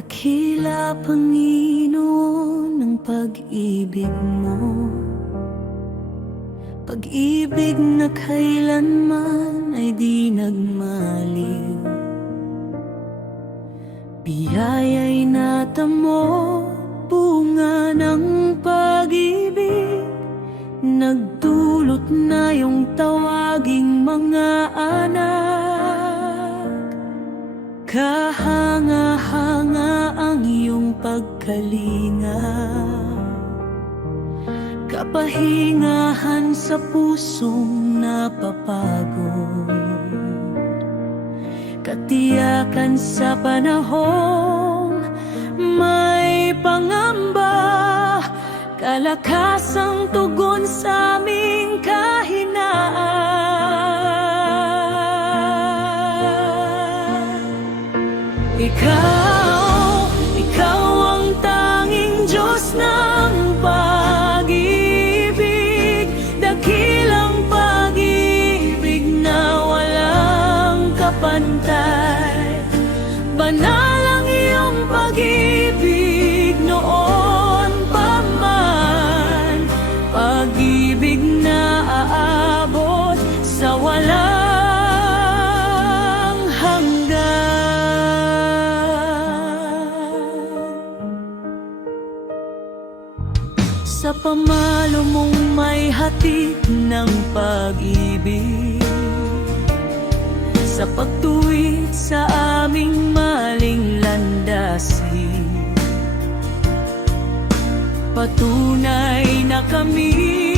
Dakila, Panginoon, ng pag-ibig mo, pag-ibig na kailanman ay di nagmaliw. Biyaya'y natamo, bunga ng pag-ibig, nagdulot na yung tawaging mga anak. Kahanga-hanga ang iyong pagkalinga, kapahingahan sa pusong napapagod, katiyakan sa panahong may pangamba, kalakasang tugon sa aming kahinaan. Ikaw ang tanging Diyos ng pag-ibig, dakilang pag-ibig na walang kapantay. Banal ang iyong pag-ibig noon pa man, pag-ibig na aabot sa walang hanggan. Sa pamalo mong may hatid ng pag-ibig, sa pagtuwid sa aming maling landasin, patunay na kami